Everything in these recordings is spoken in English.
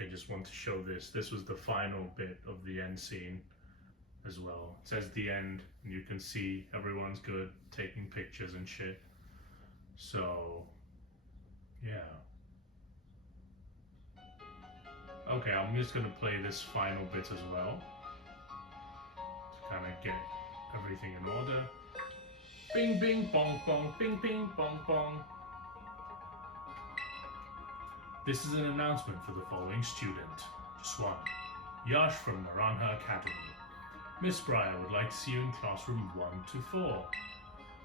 I just want to show this. This was the final bit of the end scene as well. It says the end, and you can see everyone's good, taking pictures and shit. So, yeah. Okay, I'm just gonna play this final bit as well to kind of get everything in order. Bing, bing, bong, bong, bing, bing, bong, bong. This is an announcement for the following student. Just one. Yash from Maranha Academy. Miss Briar would like to see you in classroom 1 to 4.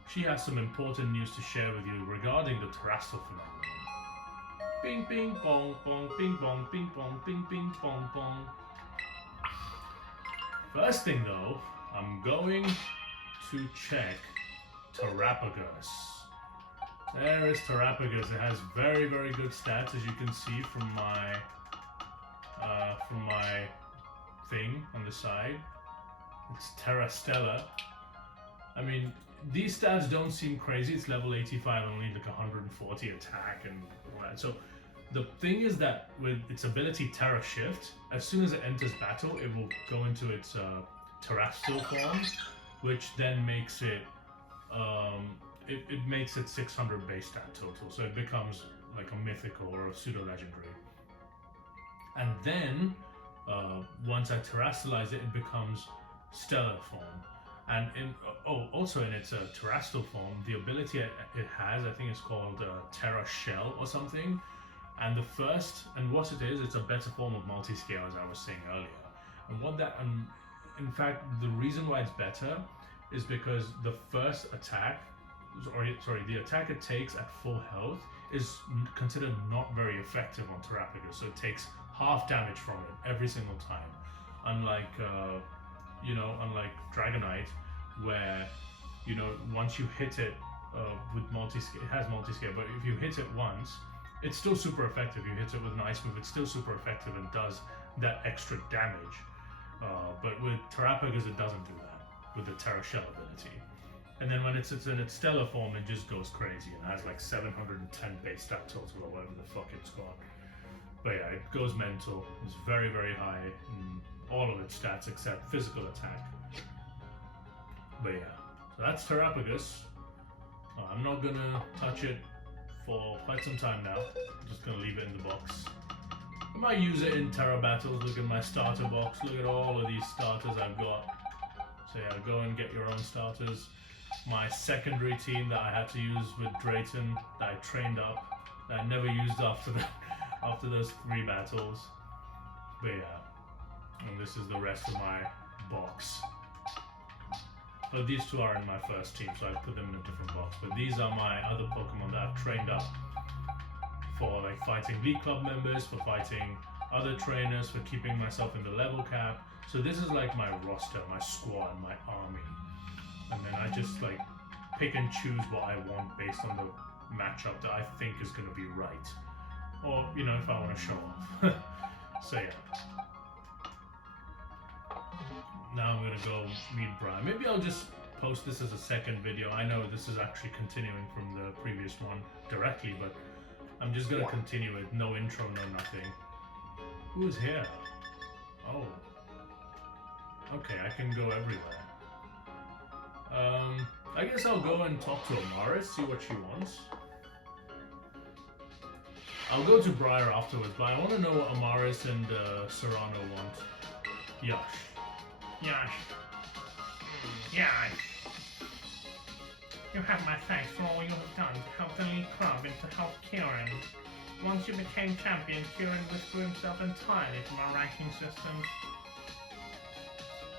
She has some important news to share with you regarding the terrestrial phenomenon. Bing, bing, bong, bong, bing, bong, bing, bong, bing, bing, bong, bong. First thing though, I'm going to check Terrapagus. There is Terrapagus. It has very, very good stats, as you can see from my thing on the side. It's Terra Stella. I mean, these stats don't seem crazy. It's level 85, only like 140 attack and all that. So the thing is that with its ability Terra Shift, as soon as it enters battle, it will go into its terrestrial form, which then makes it it makes it 600 base stat total. So it becomes like a mythical or a pseudo legendary. And then once I terrestrialize it, it becomes stellar form. And also in its terrestrial form, the ability it has, I think it's called Terra Shell or something. And what it is, it's a better form of multi-scale, as I was saying earlier. And what that, in fact, the reason why it's better is because the first attack, the attack it takes at full health is considered not very effective on Terrapagus. So it takes half damage from it every single time. Unlike unlike Dragonite, where, once you hit it with multi-scale, it has multi-scale, but if you hit it once, it's still super effective. You hit it with an ice move, it's still super effective and does that extra damage. But with Terrapagus, it doesn't do that with the Terra Shell ability. And then when it's in its stellar form, it just goes crazy and has like 710 base stat total or whatever the fuck it's got. But yeah, it goes mental. It's very, very high in all of its stats except physical attack. But yeah, so that's Terrapagus. I'm not gonna touch it for quite some time now. I'm just gonna leave it in the box. I might use it in Terra battles. Look at my starter box. Look at all of these starters I've got. So yeah, go and get your own starters. My secondary team that I had to use with Drayton, that I trained up, that I never used after those 3 battles. But yeah, and this is the rest of my box. But these 2 are in my first team, so I put them in a different box. But these are my other Pokemon that I've trained up for, like fighting League Club members, for fighting other trainers, for keeping myself in the level cap. So this is like my roster, my squad, my army. And then I just like pick and choose what I want based on the matchup that I think is going to be right. Or, if I want to show off. So yeah. Now I'm going to go meet Briar. Maybe I'll just post this as a second video. I know this is actually continuing from the previous one directly, but I'm just going to continue it. No intro, no nothing. Who's here? Oh. Okay, I can go everywhere. I guess I'll go and talk to Amaris, see what she wants. I'll go to Briar afterwards, but I want to know what Amaris and Serrano want. Yash. You have my thanks for all you have done to help the League Club and to help Kieran. Once you became champion, Kieran withdrew himself entirely from our ranking system.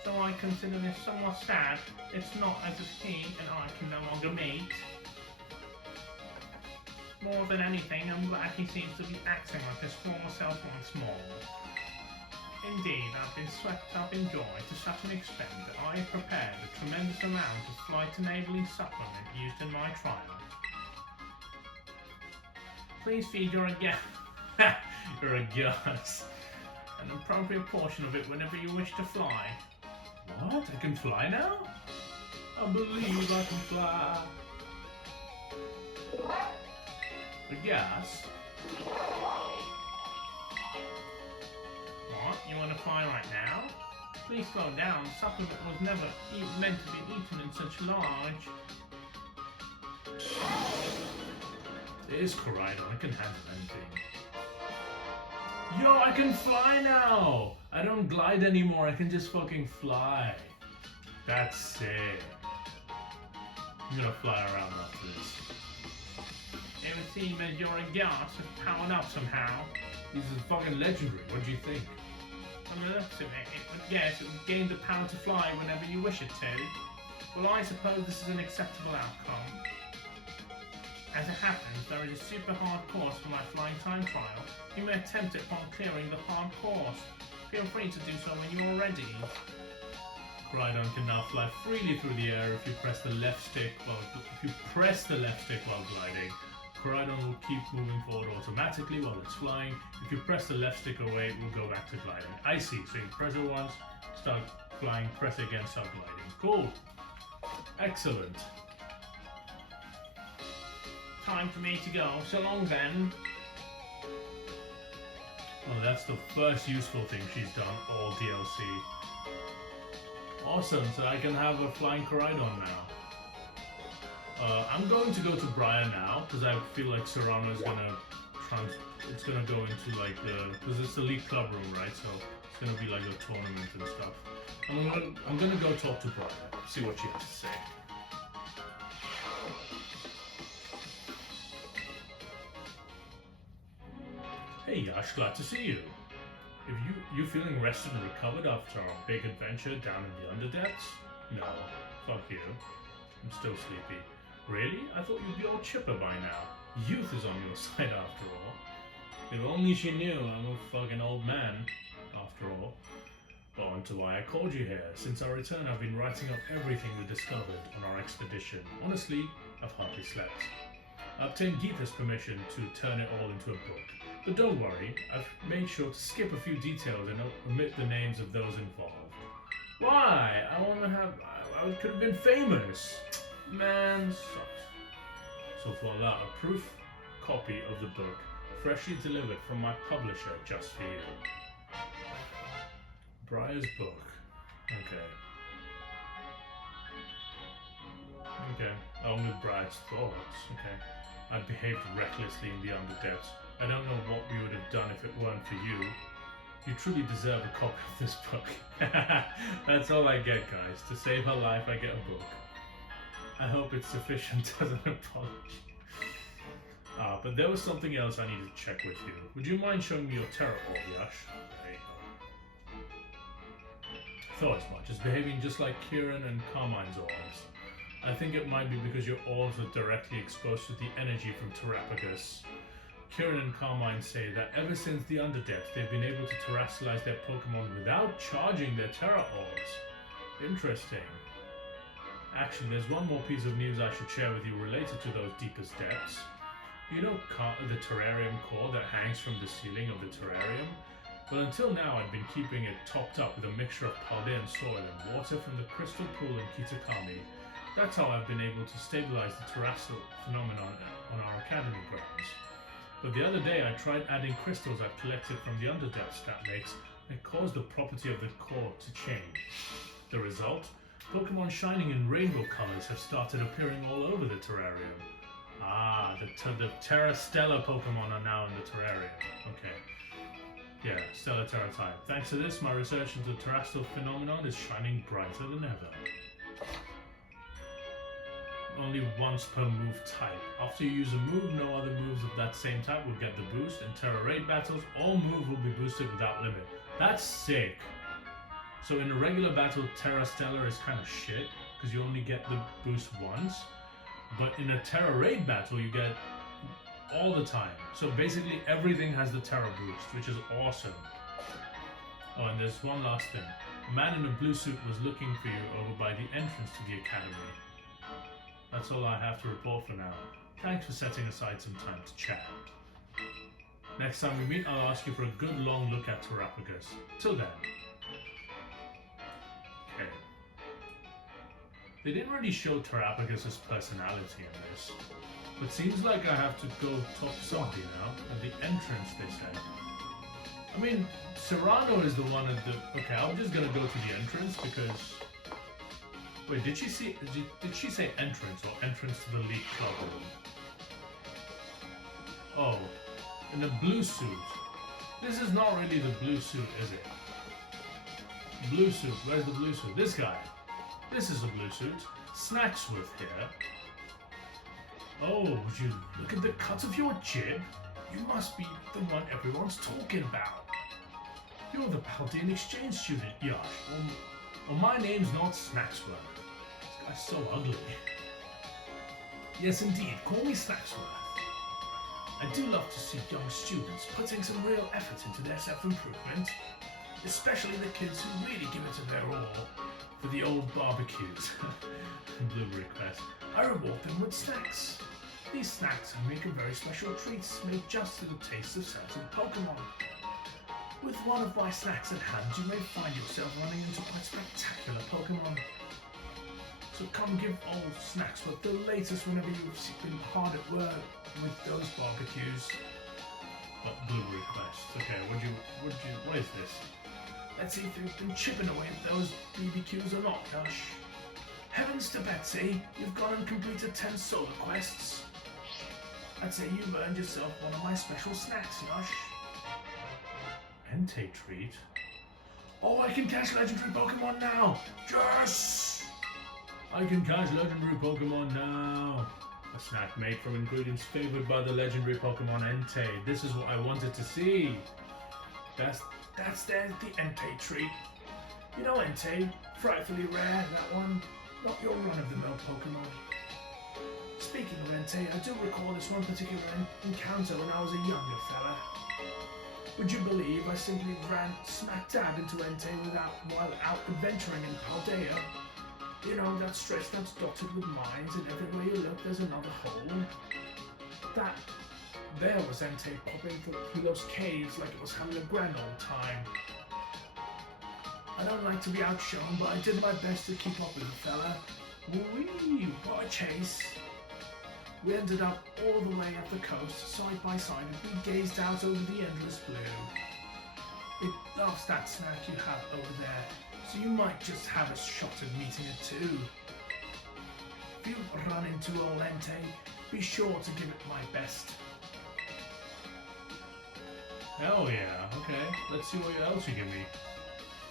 Though I consider this somewhat sad, it's not as if he and I can no longer meet. More than anything, I'm glad he seems to be acting like his former self once more. Indeed, I've been swept up in joy to such an extent that I have prepared a tremendous amount of flight-enabling supplement used in my trial. Please feed your You're a gas. an appropriate portion of it whenever you wish to fly. What? I can fly now? I believe I can fly. The gas? You want to fly right now? Please slow down. Supplement was never meant to be eaten in such large. It is Koraidon. I can handle anything. Yo, I can fly now! I don't glide anymore. I can just fucking fly. That's sick. I'm gonna fly around after this. It would seem as you're a gas have powered up somehow. This is fucking legendary. What do you think? From the looks of it, it would guess it would gain the power to fly whenever you wish it to. Well, I suppose this is an acceptable outcome. As it happens, there is a super hard course for my flying time trial. You may attempt it upon clearing the hard course. Feel free to do so when you are ready. Koraidon can now fly freely through the air if you press the left stick while gliding. Koraidon will keep moving forward automatically while it's flying. If you press the left stick away, it will go back to gliding. I see. So you press it once, start flying, press it again, start gliding. Cool. Excellent. Time for me to go. So long then. Well, that's the first useful thing she's done, all DLC. Awesome, so I can have a flying Koraidon now. I'm going to go to Briar now, because I feel like Serrano is gonna it's gonna go into like because it's the League Club room, right? So it's gonna be like a tournament and stuff. I'm gonna go talk to Briar, see what she has to say. Hey Yash, glad to see you. If you feeling rested and recovered after our big adventure down in the Underdepths? No, fuck you. I'm still sleepy. Really? I thought you'd be all chipper by now. Youth is on your side after all. If only she knew I'm a fucking old man, after all. But on to why I called you here. Since our return, I've been writing up everything we discovered on our expedition. Honestly, I've hardly slept. I obtained Geetha's permission to turn it all into a book. But don't worry, I've made sure to skip a few details and omit the names of those involved. Why? I could have been famous. Man, sucks. So voila, a proof copy of the book, freshly delivered from my publisher just for you. Briar's book. Okay, along with Briar's thoughts. Okay. I behaved recklessly in the Underdepths. I don't know what we would have done if it weren't for you. You truly deserve a copy of this book. That's all I get, guys. To save her life, I get a book. I hope it's sufficient as an apology. But there was something else I needed to check with you. Would you mind showing me your terror orb, Yash? There you go. Thought as much. It's behaving just like Kieran and Carmine's orbs. I think it might be because your orbs are directly exposed to the energy from Terrapagus. Kieran and Carmine say that ever since the Underdepths, they've been able to terrestrialize their Pokemon without charging their Terra Orbs. Interesting. Actually, there's one more piece of news I should share with you related to those deepest depths. You know the terrarium core that hangs from the ceiling of the terrarium? Well, until now, I'd been keeping it topped up with a mixture of Paldean soil and water from the crystal pool in Kitakami. That's how I've been able to stabilize the terrestrial phenomenon on our academy grounds. But the other day I tried adding crystals I've collected from the Underdepth stat lakes and it caused the property of the core to change. The result? Pokemon shining in rainbow colors have started appearing all over the terrarium. Ah, the Terra Stella Pokemon are now in the terrarium. Okay. Yeah, Stellar Terra type. Thanks to this, my research into the terrestrial phenomenon is shining brighter than ever. Only once per move type. After you use a move, no other moves of that same type will get the boost. In Terra Raid battles, all moves will be boosted without limit. That's sick! So in a regular battle, Terra Stellar is kind of shit, because you only get the boost once. But in a Terra Raid battle, you get all the time. So basically everything has the Terra boost, which is awesome. Oh, and there's one last thing. A man in a blue suit was looking for you over by the entrance to the academy. That's all I have to report for now. Thanks for setting aside some time to chat. Next time we meet, I'll ask you for a good long look at Terrapagus. Till then. Okay. They didn't really show Terrapagus' personality in this. But seems like I have to go talk to somebody now. At the entrance, they said. I mean, Serrano is the one at the... Okay, I'm just gonna go to the entrance because... Wait, did she say entrance or entrance to the Elite Club room? Oh, in a blue suit. This is not really the blue suit, is it? Blue suit, where's the blue suit? This guy. This is a blue suit. Snacksworth here. Oh, would you look at the cut of your jib? You must be the one everyone's talking about. You're the Paldean exchange student, Yash. Well, my name's not Snacksworth. This guy's so ugly. Yes, indeed. Call me Snacksworth. I do love to see young students putting some real effort into their self-improvement, especially the kids who really give it their all for the old barbecues. Blueberry Quest. I reward them with snacks. These snacks I make are very special treats made just to the taste of certain Pokemon. With one of my snacks at hand, you may find yourself running into quite spectacular Pokemon. So come give old Snacksworth the latest whenever you've been hard at work with those barbecues. But Blueberry Quest. Okay, what is this? Let's see if you've been chipping away at those BBQs or not, Yosh. Heavens to Betsy, you've gone and completed 10 solo quests. I'd say you've earned yourself one of my special snacks, Yosh. Entei treat? Oh, I can catch legendary Pokemon now! Yes! I can catch legendary Pokemon now! A snack made from ingredients favored by the legendary Pokemon Entei. This is what I wanted to see! That's the Entei treat. You know Entei, frightfully rare, that one. Not your run-of-the-mill Pokemon. Speaking of Entei, I do recall this one particular encounter when I was a younger fella. Would you believe I simply ran smack dab into Entei while out adventuring in Paldea? You know, that stretch that's dotted with mines, and everywhere you look there's another hole. There was Entei popping through those caves like it was having a grand old time. I don't like to be outshone, but I did my best to keep up with the fella. Whee! What a chase! We ended up all the way up the coast, side by side, and we gazed out over the endless blue. It loves that snack you have over there, so you might just have a shot at meeting it too. If you run into old Entei, be sure to give it my best. Hell yeah, okay. Let's see what else you give me.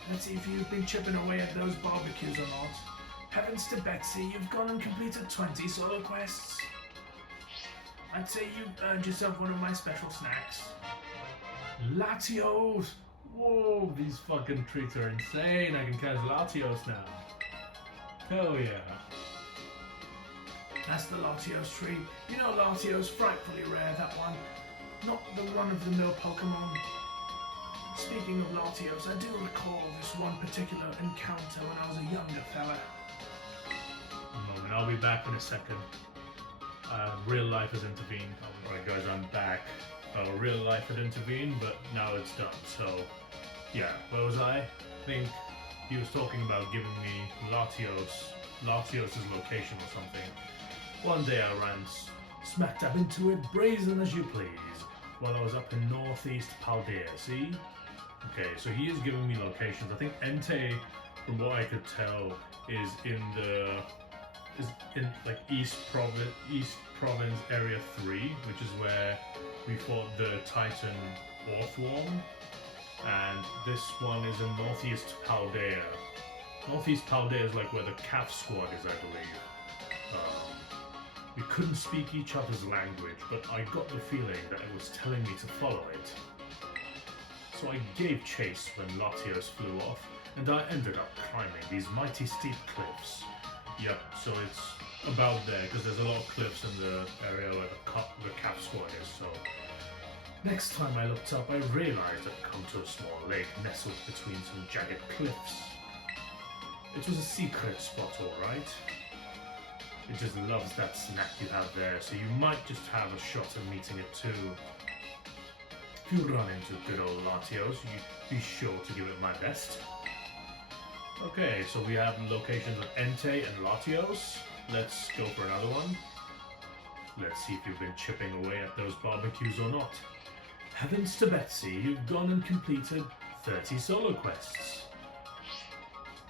Let's see if you've been chipping away at those barbecues or not. Heavens to Betsy, you've gone and completed 20 solo quests. I'd say you've earned yourself one of my special snacks. Latios! Whoa, these fucking treats are insane. I can catch Latios now. Hell yeah. That's the Latios treat. You know Latios, frightfully rare, that one. Not the run-of-the-mill Pokemon. Speaking of Latios, I do recall this one particular encounter when I was a younger fella. A moment, I'll be back in a second. Real life has intervened. Alright guys, I'm back. Real life had intervened, but now it's done. So, yeah, where was I? I think he was talking about giving me Latios' location or something. One day I ran smack dab into it, brazen as you please, while I was up in northeast Paldea, see? Okay, so he is giving me locations. I think Entei, from what I could tell, is in like East Province Area 3, which is where we fought the Titan Orthworm, and this one is in Northeast Paldea. Northeast Paldea is like where the CAF squad is, I believe. We couldn't speak each other's language, but I got the feeling that it was telling me to follow it. So I gave chase when Latios flew off, and I ended up climbing these mighty steep cliffs. Yep, so it's about there, because there's a lot of cliffs in the area where the CAF squad is, so... Next time I looked up, I realized I'd come to a small lake nestled between some jagged cliffs. It was a secret spot, alright. It just loves that snack you have there, so you might just have a shot at meeting it too. If you run into good old Latios, you be sure to give it my best. Okay, so we have locations of Entei and Latios. Let's go for another one. Let's see if you've been chipping away at those barbecues or not. Heavens to Betsy, you've gone and completed 30 solo quests.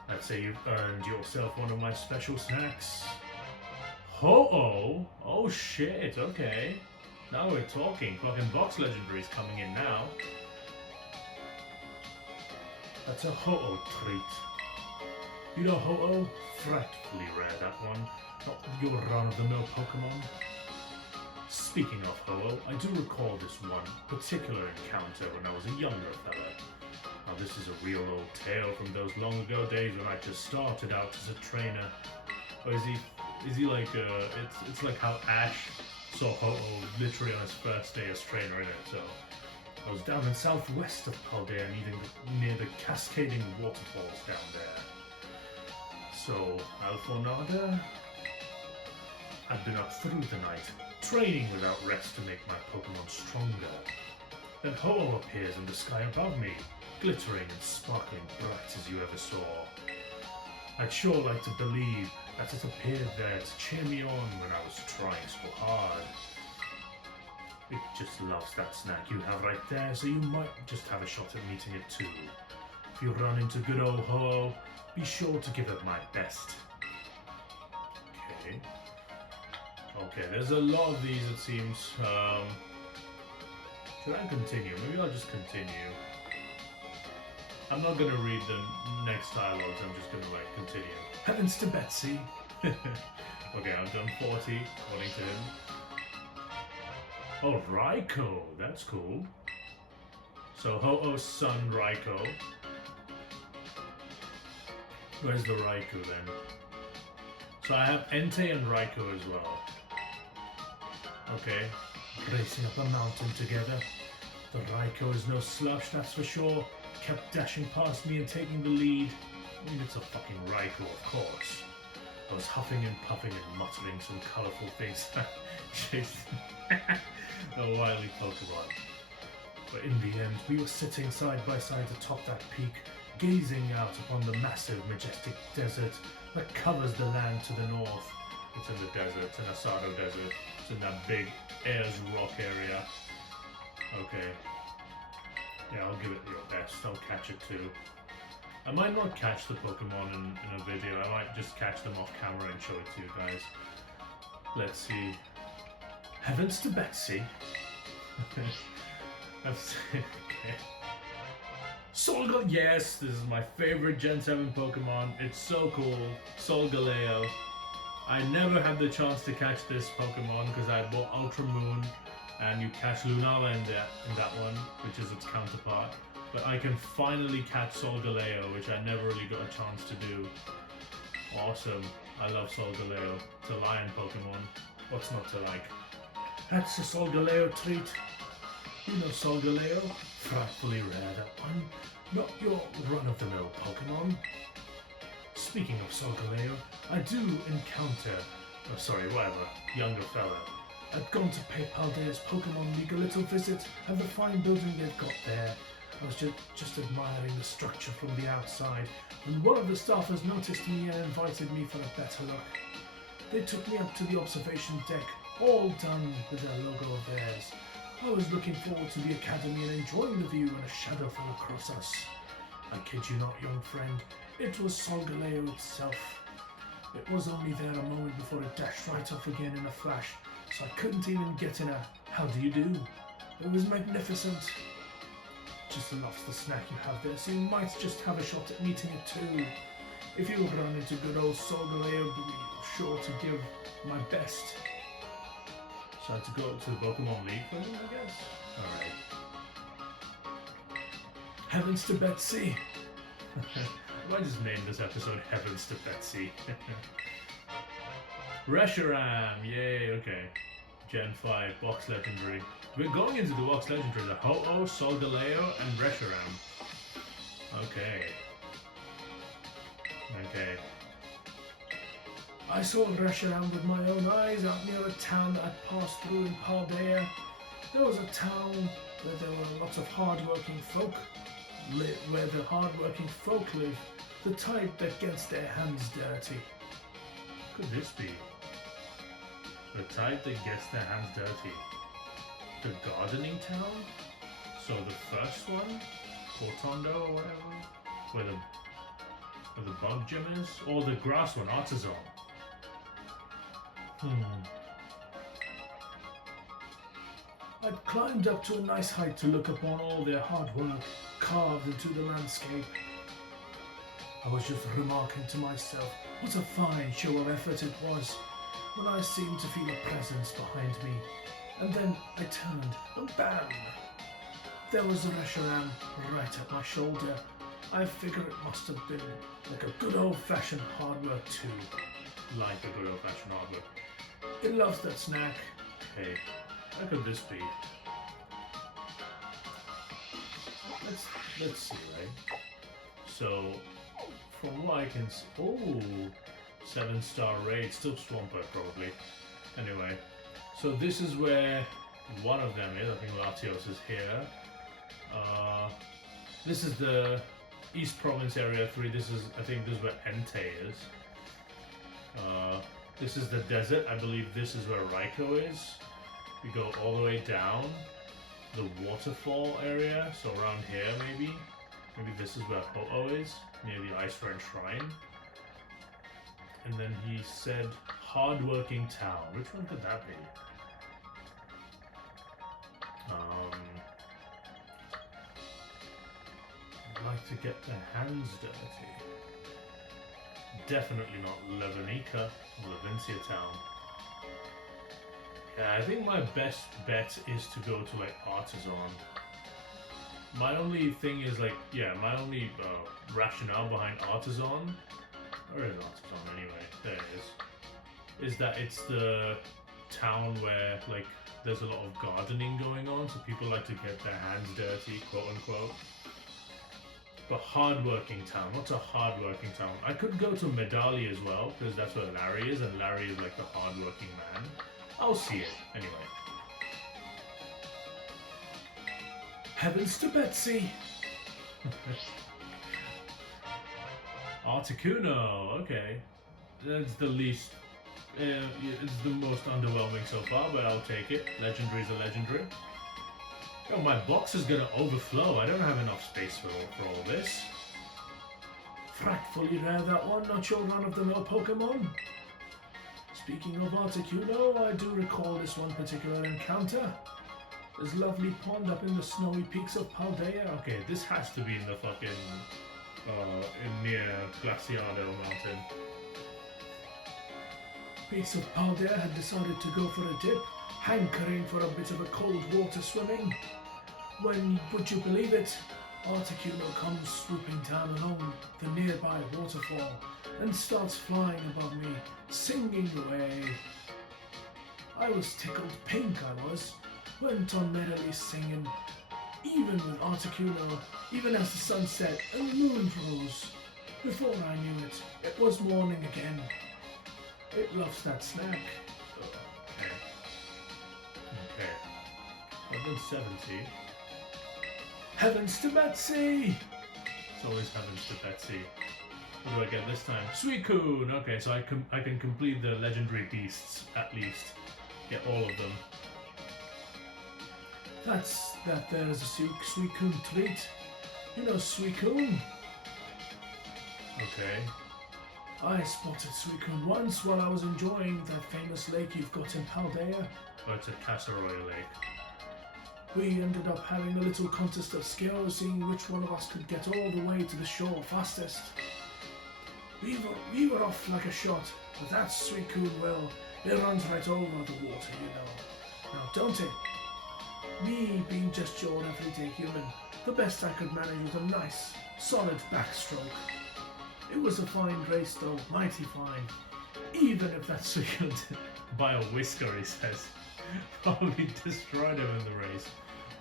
I'd say you've earned yourself one of my special snacks. Ho-oh! Oh shit, okay. Now we're talking. Fucking box legendaries coming in now. That's a Ho-oh treat. You know Ho-oh? Frightfully rare, that one. Not your run-of-the-mill Pokemon. Speaking of Ho-oh, I do recall this one particular encounter when I was a younger fella. Now this is a real old tale from those long ago days when I just started out as a trainer. Or is he like, it's like how Ash saw Ho-oh literally on his first day as trainer in it, so. I was down in southwest of Paldea, near the cascading waterfalls down there. So, Alfonada, I've been up through the night, training without rest to make my Pokemon stronger. Then Ho-oh appears in the sky above me, glittering and sparkling bright as you ever saw. I'd sure like to believe that it appeared there to cheer me on when I was trying so hard. It just loves that snack you have right there, so you might just have a shot at meeting it too. If you run into good old Ho-oh, be sure to give it my best. Okay. Okay, there's a lot of these it seems. Should I continue? Maybe I'll just continue. I'm not gonna read the next dialogues, I'm just gonna like continue. Heavens to Betsy! Okay, I've done 40, according to him. Oh, Raikou, that's cool. So Ho-oh's son, Raikou. Where's the Raikou then? So I have Entei and Raikou as well. Okay. Racing up a mountain together. The Raikou is no slush, that's for sure. Kept dashing past me and taking the lead. I mean, it's a fucking Raikou, of course. I was huffing and puffing and muttering some colourful things. Chasing a wily Pokemon. But in the end, we were sitting side by side atop that peak, gazing out upon the massive, majestic desert that covers the land to the north. It's in the desert, it's in Asado Desert. It's in that big Ayers Rock area. Okay. Yeah, I'll give it your best. I'll catch it too. I might not catch the Pokemon in a video. I might just catch them off camera and show it to you guys. Let's see. Heavens to Betsy. Okay. Solgaleo. Yes, this is my favorite Gen 7 Pokemon. It's so cool. Solgaleo. I never had the chance to catch this Pokemon because I bought Ultra Moon and you catch Lunala in that one, which is its counterpart. But I can finally catch Solgaleo, which I never really got a chance to do. Awesome. I love Solgaleo. It's a lion Pokemon. What's not to like? That's a Solgaleo treat. You know Solgaleo? Frightfully rare, that one. Not your run-of-the-mill Pokemon. Speaking of Solgaleo, I do encounter... Oh, sorry, whatever. Younger fella. I'd gone to pay Paldea's Pokemon League a little visit at the fine building they've got there. I was just admiring the structure from the outside when one of the staffers noticed me and invited me for a better look. They took me up to the observation deck, all done with their logo of theirs. I was looking forward to the academy and enjoying the view when a shadow fell across us. I kid you not, young friend, it was Solgaleo itself. It was only there a moment before it dashed right off again in a flash, so I couldn't even get in a "how do you do?" It was magnificent. Just loves the snack you have there, so you might just have a shot at meeting it too. If you run into good old Solgaleo, be sure to give my best. So I have to go to the Pokemon League for him, I guess? Alright. Heavens to Betsy! I might just name this episode Heavens to Betsy. Reshiram! Yay, okay. Gen 5, Box Legendary. We're going into the Box Legendary, the Ho-oh, Solgaleo, and Reshiram. Okay. Okay. I saw Reshiram with my own eyes out near a town that I passed through in Paldea. There was a town where there were lots of hard-working folk, where the hard-working folk live, the type that gets their hands dirty. What could this be? The type that gets their hands dirty. The gardening town? So the first one, Portondo or whatever, where the bug gym is, or the grass one, Artisan. I'd climbed up to a nice height to look upon all their hard work carved into the landscape. I was just remarking to myself what a fine show of effort it was when I seemed to feel a presence behind me, and then I turned and bam! There was a Reshiram right at my shoulder. I figure it must have been like a good old-fashioned hard work too. Like a good old-fashioned hard work. It loves that snack. Okay, how could this be? Let's see, right? So, from what I can see, oh, 7-star raid, still Swampert probably. Anyway, so this is where one of them is. I think Latios is here. This is the East Province Area 3. I think this is where Entei is. This is the desert. I believe this is where Raiko is. We go all the way down the waterfall area, so around here maybe. Maybe this is where Ho-Oh is, near the Ice Friend Shrine. And then he said hardworking town. Which one could that be? I'd like to get their hands dirty. Definitely not Levenica or Levencia town. Yeah, I think my best bet is to go to like Artisan. My only thing is like, yeah, my only rationale behind Artisan, where is Artisan anyway? There it is that it's the town where like there's a lot of gardening going on, so people like to get their hands dirty, quote unquote. But hardworking town, what's a hardworking town? I could go to Medali as well, because that's where Larry is, and Larry is like the hardworking man. I'll see it, anyway. Heavens to Betsy! Articuno, okay. That's the least, it's the most underwhelming so far, but I'll take it. Legendary's a legendary. Yo, my box is gonna overflow. I don't have enough space for all this. Frightfully rare that one, not your run-of-the-mill Pokemon. Speaking of Articuno, I do recall this one particular encounter. This lovely pond up in the snowy peaks of Paldea. Okay, this has to be in the fucking, near Glaciado Mountain. Peaks of Paldea had decided to go for a dip, hankering for a bit of a cold water swimming. When, would you believe it, Articuno comes swooping down along the nearby waterfall and starts flying above me, singing away. I was tickled pink, I was. Went on merrily singing, even with Articuno, even as the sun set and the moon rose. Before I knew it, it was morning again. It loves that snack. Okay. 170. Heavens to Betsy! It's always heavens to Betsy. What do I get this time? Suicune! Okay, so I can complete the legendary beasts, at least. Get all of them. That there is a Suicune treat. You know Suicune? Okay. I spotted Suicune once while I was enjoying that famous lake you've got in Paldea. Oh, it's a Casseroy lake. We ended up having a little contest of skill, seeing which one of us could get all the way to the shore fastest. We were off like a shot, but that Suicune, well, it runs right over the water, you know. Now, don't it? Me being just your everyday human, the best I could manage was a nice, solid backstroke. It was a fine race though, mighty fine. Even if that Suicune by a whisker, he says. Probably destroyed him in the race.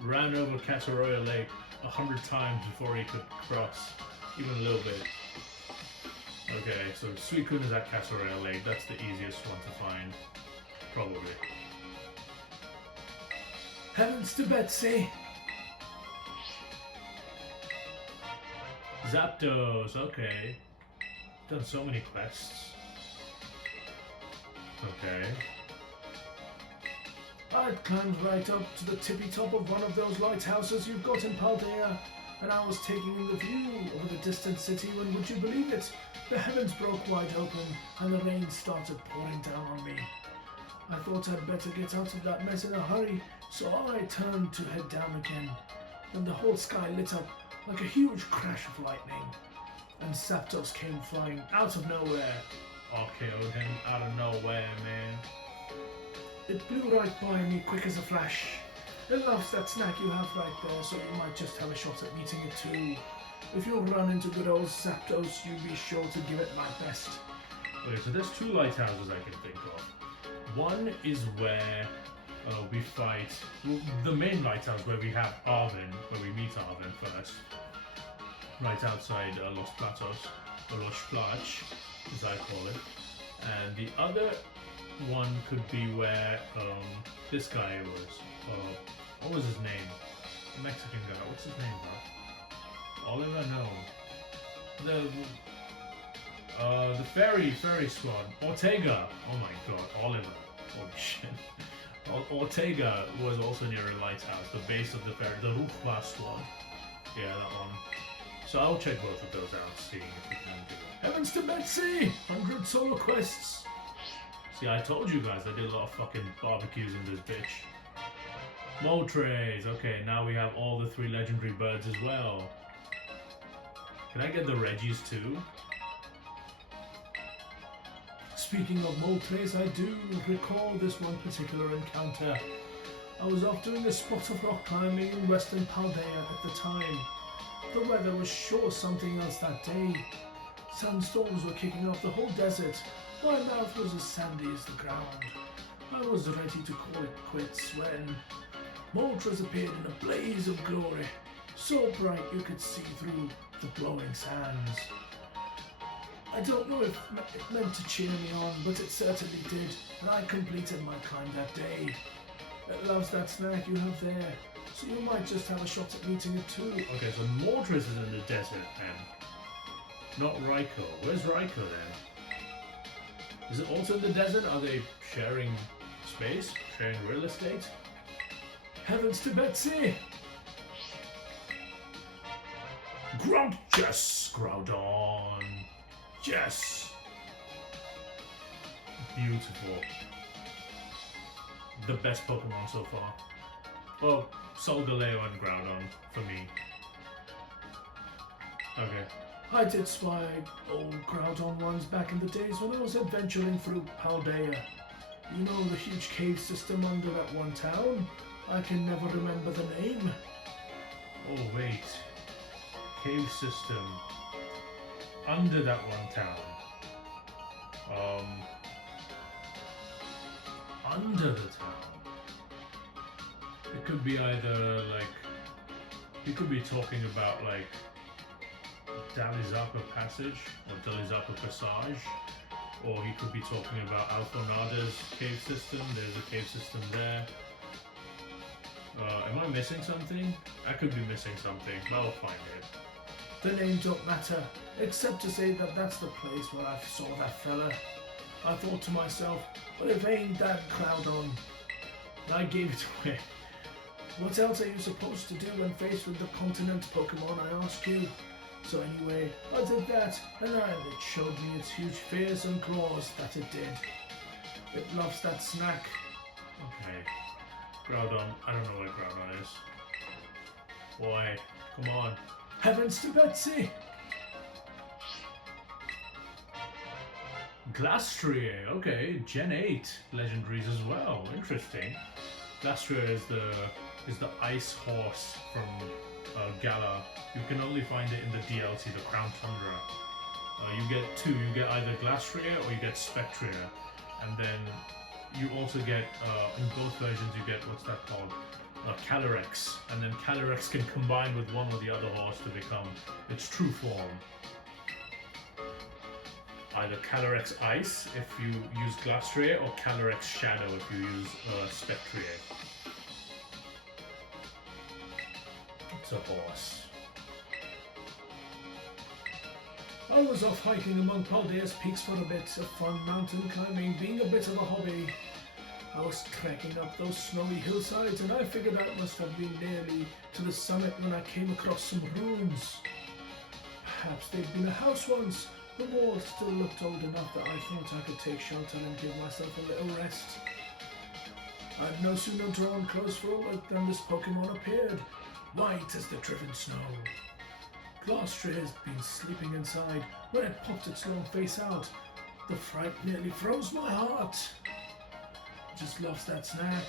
Ran over Kataroya Lake 100 times before he could cross, even a little bit. Okay, so Suicune is at Kataroya Lake. That's the easiest one to find, probably. Heavens to Betsy! Zapdos, okay. Done so many quests. Okay. I'd climbed right up to the tippy top of one of those lighthouses you've got in Paldea, and I was taking in the view over the distant city when, would you believe it, the heavens broke wide open and the rain started pouring down on me. I thought I'd better get out of that mess in a hurry, so I turned to head down again. Then the whole sky lit up like a huge crash of lightning, and Zapdos came flying out of nowhere. RKO'd him out of nowhere, man. It blew right by me quick as a flash. It loves that snack you have right there, so you might just have a shot at meeting it too. If you run into good old Zapdos, you be sure to give it my best. Okay, so there's two lighthouses I can think of. One is where we fight the main lighthouse where we have Arvin, where we meet Arvin first, right outside Los Platos, or Los Plach, as I call it. And the other one could be where this guy was. What was his name? The Mexican guy. What's his name, bro? Oliver? No. The fairy squad. Ortega. Oh my god, Oliver. Holy shit. Ortega was also near a lighthouse, the base of the ferry, the Rufba squad. Yeah, that one. So I'll check both of those out, seeing if we can do it. Heavens to Betsy! 100 solo quests! See, I told you guys I did a lot of fucking barbecues in this bitch. Moltres! Okay, now we have all the 3 legendary birds as well. Can I get the Reggies too? Speaking of Moltres, I do recall this one particular encounter. I was off doing a spot of rock climbing in western Paldea at the time. The weather was sure something else that day. Sandstorms were kicking off the whole desert. My mouth was as sandy as the ground. I was ready to call it quits when Moltres appeared in a blaze of glory, so bright you could see through the blowing sands. I don't know if it meant to cheer me on, but it certainly did, and I completed my climb that day. It loves that snack you have there, so you might just have a shot at meeting it too. Okay, so Moltres is in the desert then. Not Raikou. Where's Raikou then? Is it also in the desert? Are they sharing space? Sharing real estate? Heavens to Betsy! Yes! Groudon! Yes! Beautiful. The best Pokemon so far. Well, Solgaleo and Groudon for me. Okay. I did spy old Koraidon ones back in the days when I was adventuring through Paldea. You know the huge cave system under that one town? I can never remember the name. Oh wait. Cave system. Under that one town. Under the town. It could be either like... You could be talking about like Dalizapa Passage or Dalizapa Passage, or he could be talking about Alfonada's cave system. There's a cave system there. Am I missing something? I could be missing something, but I'll find it. The name don't matter, except to say that that's the place where I saw that fella. I thought to myself, well, if ain't that Groudon, I gave it away. What else are you supposed to do when faced with the continent Pokemon, I ask you? So anyway, I did that, and it showed me its huge fears and claws that it did. It loves that snack. Okay. Groudon. I don't know where Groudon is. Boy, come on. Heavens to Betsy! Glastrier. Okay, Gen 8 legendaries as well. Interesting. Glastrier is the ice horse from Galar. You can only find it in the DLC, the Crown Tundra. You get 2. You get either Glastrier or you get Spectrier. And then you also get, in both versions, you get, what's that called? Calyrex. And then Calyrex can combine with one or the other horse to become its true form. Either Calyrex Ice if you use Glastrier, or Calyrex Shadow if you use Spectrier. It's a horse. I was off hiking among Paldea's peaks for a bit of fun mountain climbing, being a bit of a hobby. I was trekking up those snowy hillsides and I figured I must have been nearly to the summit when I came across some ruins. Perhaps they'd been a house once. The walls still looked old enough that I thought I could take shelter and give myself a little rest. I'd no sooner drawn close forward than this Pokemon appeared, white as the driven snow. Glastry has been sleeping inside when it popped its long face out. The fright nearly froze my heart. Just lost that snack.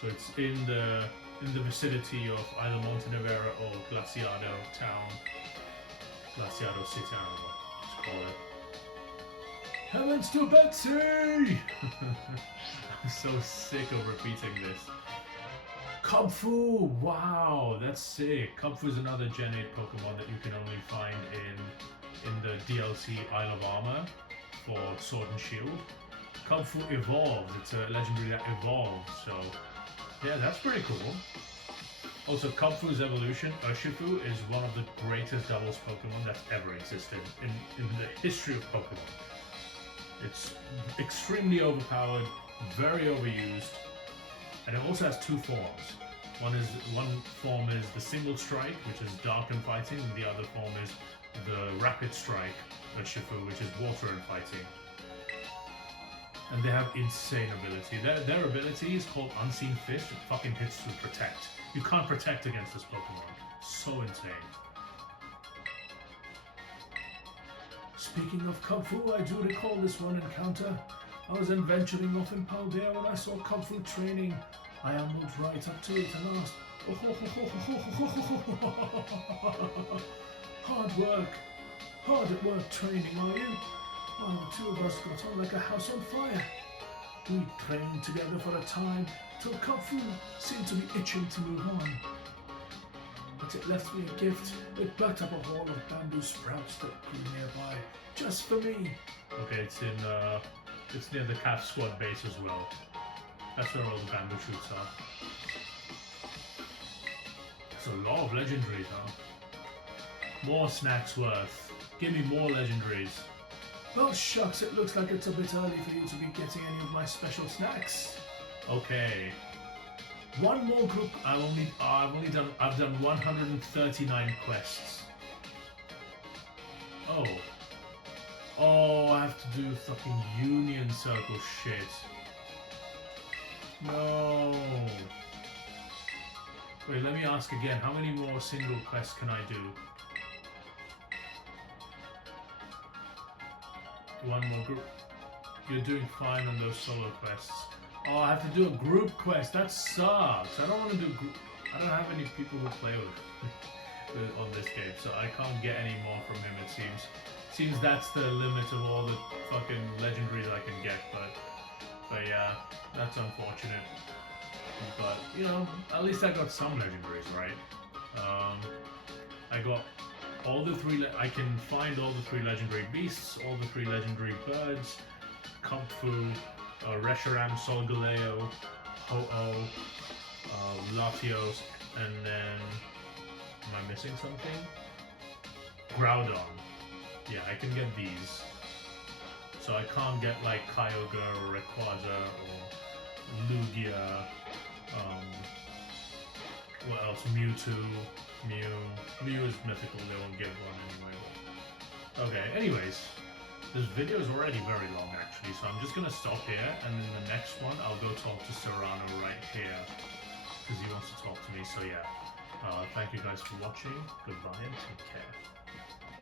So it's in the vicinity of either Montenevera or Glaciado town. Glaciado City, I don't know what to call it. Heavens to Betsy! I'm so sick of repeating this. Kubfu! Wow, that's sick. Kubfu is another Gen 8 Pokemon that you can only find in the DLC Isle of Armor for Sword and Shield. Kubfu evolves. It's a legendary that evolves, so yeah, that's pretty cool. Also, Kubfu's evolution, Urshifu, is one of the greatest doubles Pokemon that's ever existed in the history of Pokemon. It's extremely overpowered, very overused, and it also has two forms. One form is the single strike, which is dark and fighting, and the other form is the rapid strike, Urshifu, which is water and fighting. And they have insane ability. Their ability is called Unseen Fist. It fucking hits to protect. You can't protect against this Pokemon. So insane. Speaking of Kubfu, I do recall this one encounter. I was then venturing off in Paldea when I saw Kubfu training. I ambled right up to it and asked, hard at work training, are you? Well, the two of us got on like a house on fire. We trained together for a time till Kubfu seemed to be itching to move on. But it left me a gift. It plucked up a haul of bamboo sprouts that grew nearby, just for me. Okay, it's near the Calf Squad base as well. That's where all the bamboo shoots are. There's a lot of legendaries, huh? More Snacksworth. Give me more legendaries. Well, shucks, it looks like it's a bit early for you to be getting any of my special snacks. Okay. One more group. I've done 139 quests. Oh, I have to do fucking Union Circle shit. No. Wait, let me ask again. How many more single quests can I do? One more group. You're doing fine on those solo quests. Oh, I have to do a group quest. That sucks. I don't want to do group. I don't have any people who play with on this game, so I can't get any more from him. It seems that's the limit of all the fucking legendaries I can get. But yeah, that's unfortunate. But you know, at least I got some legendaries, right? I got all the three. I can find all the three legendary beasts, all the three legendary birds, Kubfu, Reshiram, Solgaleo, Ho-Oh, Latios, and then am I missing something? Groudon. Yeah, I can get these. So I can't get like Kyogre or Rayquaza or Lugia. What else? Mewtwo. Mew is mythical, they won't give one anyway. Okay, anyways, this video is already very long actually, so I'm just gonna stop here, and in the next one I'll go talk to Serrano right here, because he wants to talk to me, so yeah. Thank you guys for watching, goodbye and take care.